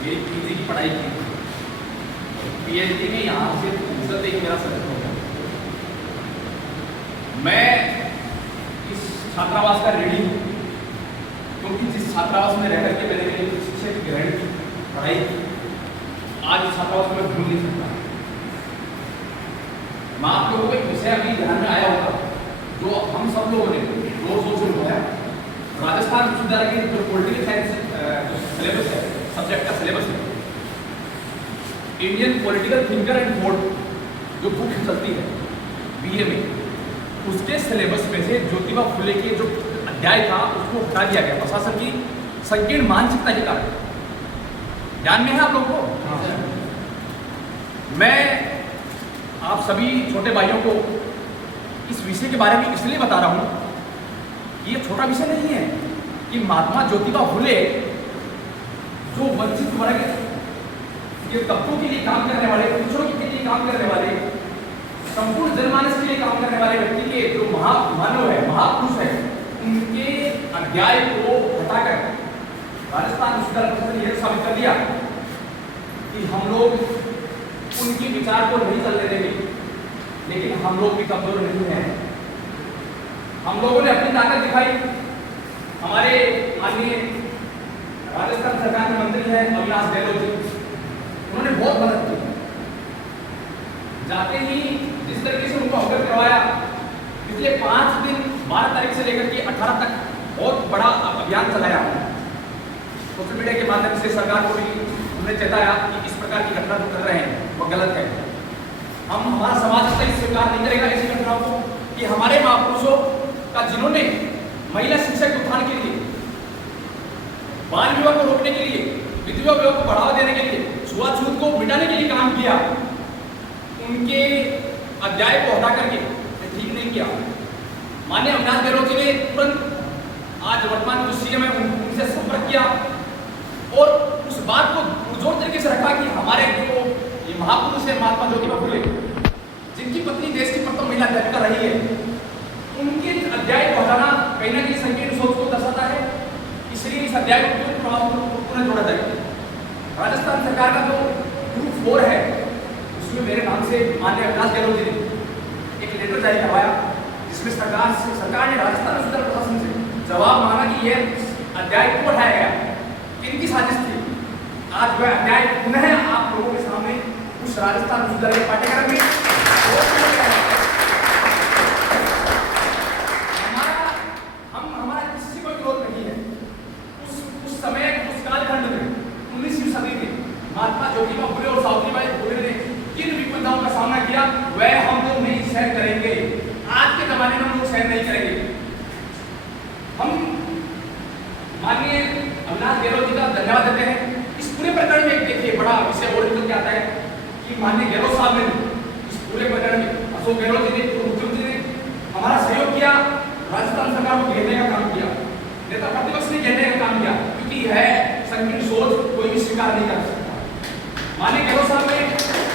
मेरी पीजी की पढ़ाई की, पीएचडी में यहाँ से फुर्सत एक मेरा सब्जेक्ट हो गया। मैं इस छात्रावास का ऋणी हूँ, क्योंकि जिस छात्रावास में रह करके मैंने मेरी शिक्षा की ग्रहण की, पढ़ाई की, आज इस छात्रावास में भूल नहीं सकता। मैं आप लोगों को एक विषय अभी ध्यान में आया होगा, जो हम सब लोगों ने जोर शोर से बोला है। राजस्थान विश्वविद्यालय के जो पॉलिटिकल साइंस सिलेबस है, सब्जेक्ट का सिलेबस है, Indian political thinker and thought जो बुक चलती है बीए में, उसके सिलेबस में से ज्योतिबा फुले के जो अध्याय था उसको हटा दिया गया प्रशासन की संकीर्ण मानसिकता के कारण। ध्यान में है आप लोगों को? मैं आप सभी छोटे भाइयों को इस विषय के बारे में इसलिए बता रहा हूं कि ये छोटा विषय नहीं है कि महात्मा ज्योतिबा फुले जो वंचित वर्ग, ये तबकों के लिए काम करने वाले, पिछड़ों के लिए काम करने वाले, संपूर्ण जनमानस के लिए काम करने वाले व्यक्ति के जो महामानव है, महापुरुष है, उनके अध्याय को हटाकर राजस्थान विश्वविद्यालय परिषद ने यह साबित कर दिया कि हम लोग उनके विचार को नहीं चलने देंगे, लेकिन हम लोग भी कमजोर नहीं हैं। हम लोगों ने अपनी ताकत दिखाई। हमारे माननीय राजस्थान सरकार के मंत्री हैं अविनाश गहलोत जी, उन्होंने बहुत मदद की। जाते ही जिस तरीके से उनको अवगत करवाया, पिछले 5 दिन 12 तारीख से लेकर के 18 तक बहुत बड़ा अभियान चलाया। सोशल मीडिया के माध्यम से सरकार को भी हमने चेताया कि इस प्रकार की घटना जो कर रहे हैं वो गलत है। हमारा समाज इसका स्वीकार नहीं करेगा ऐसी घटनाओं को, कि हमारे महापुरुषों का जिन्होंने महिला शिक्षा के उत्थान के लिए, बाल विवाह को रोकने के लिए, विधवा विवाह को बढ़ावा देने के लिए, छुआछूत को मिटाने के लिए काम किया, उनके अध्याय को हटा करके ठीक नहीं किया। माननीय अविनाश गहलोत जी ने तुरंत आज वर्तमान जो सीएम है उनसे संपर्क किया और उस बात को पुरजोर तरीके से रखा कि हमारे जो ये महापुरुष है महात्मा ज्योतिबा फुले, जिनकी पत्नी देश की प्रथम महिला अध्यापिका रही है, उनके अध्याय को हटाना कहीं ना कहीं संकीर्ण सोच को दर्शाता है। इसलिए इस अध्याय को पुनः जोड़ा जाए। राजस्थान सरकार का जो ग्रुप 4 है, उसमें मेरे नाम से माननीय अविनाश गहलोत जी ने एक लेटर जारी करवाया, जिसमें सरकार ने राजस्थान विश्वविद्यालय प्रशासन से जवाब मांगा कि यह अध्याय क्यों हटाया गया, किनकी साजिश थी। आज वह अध्याय पुनः आप लोगों के सामने उस राजस्थान विश्वविद्यालय पाठ्यक्रम में हमारा किसी से कोई विरोध नहीं है। उस समय उस कालखंड में 19वीं सदी में महात्मा ज्योतिबा फुले और सावित्रीबाई फुले ने किन विपदाओं का सामना किया, वह हम लोग नहीं सहन करेंगे। आज के जमाने में हम लोग सहन नहीं करेंगे। हम माननीय अविनाश गहलोत जी का धन्यवाद देते हैं। इस पूरे प्रकरण में देखिए बड़ा विषय और निकल के आता है कि माननीय गहलोत साहब ने इस पूरे प्रकरण में, अशोक गहलोत जी ने, मुख्यमंत्री ने हमारा सहयोग किया, राजस्थान सरकार को घेरने का काम किया, नेता प्रतिपक्ष ने घेरने का काम किया, क्योंकि यह संकीर्ण सोच कोई भी स्वीकार नहीं कर सकता। माननीय गहलोत साहब ने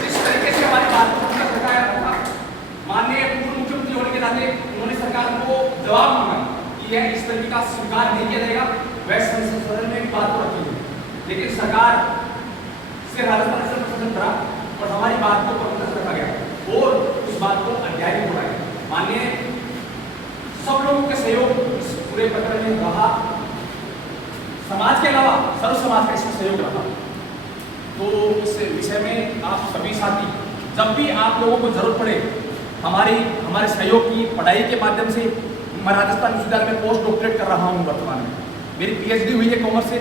जिस तरीके से हमारी बात को बताया था, माननीय पूर्व मुख्यमंत्री होने के नाते उन्होंने सरकार को जवाब मांगा कि यह इस तरीके का स्वीकार नहीं किया जाएगा। वह संसद सदन में भी बात को रखी है, लेकिन सरकार से राजस्थान से प्रशासन करा और हमारी बात को प्रमुखता से रखा गया और उस बात को अध्याय में जोड़ा गया। माननीय सब लोगों के सहयोग इस पूरे प्रकरण में रहा, समाज के अलावा सर्व समाज का इसमें सहयोग रहा। तो इस विषय में आप सभी साथी, जब भी आप लोगों को जरूरत पड़े, हमारे सहयोग की पढ़ाई के माध्यम से, मैं राजस्थान विश्वविद्यालय में पोस्ट डॉक्टरेट कर रहा हूँ वर्तमान में, मेरी पीएचडी हुई है कॉमर्स से।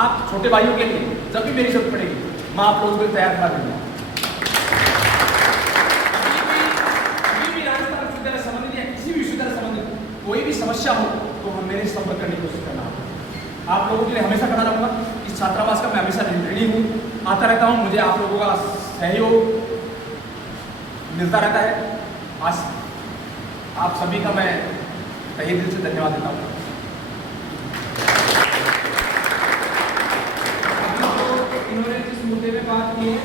आप छोटे भाइयों के लिए जब भी मेरी जरूरत पड़ेगी, मैं आप लोगों को तैयार करा दूंगा। अभी भी राजस्थान विश्वविद्यालय संबंधित या किसी भी विश्वविद्यालय संबंधित कोई भी समस्या हो तो हम मेरे संपर्क करने की कोशिश करना। आप लोगों के लिए हमेशा खड़ा रहूंगा। इस छात्रावास का मैं हमेशा ऋणी हूँ, आता रहता हूँ, मुझे आप लोगों का सहयोग मिलता रहता है। आज आप सभी का मैं तहे दिल से धन्यवाद देता हूँ। इन्होंने जिस मुद्दे पे बात की है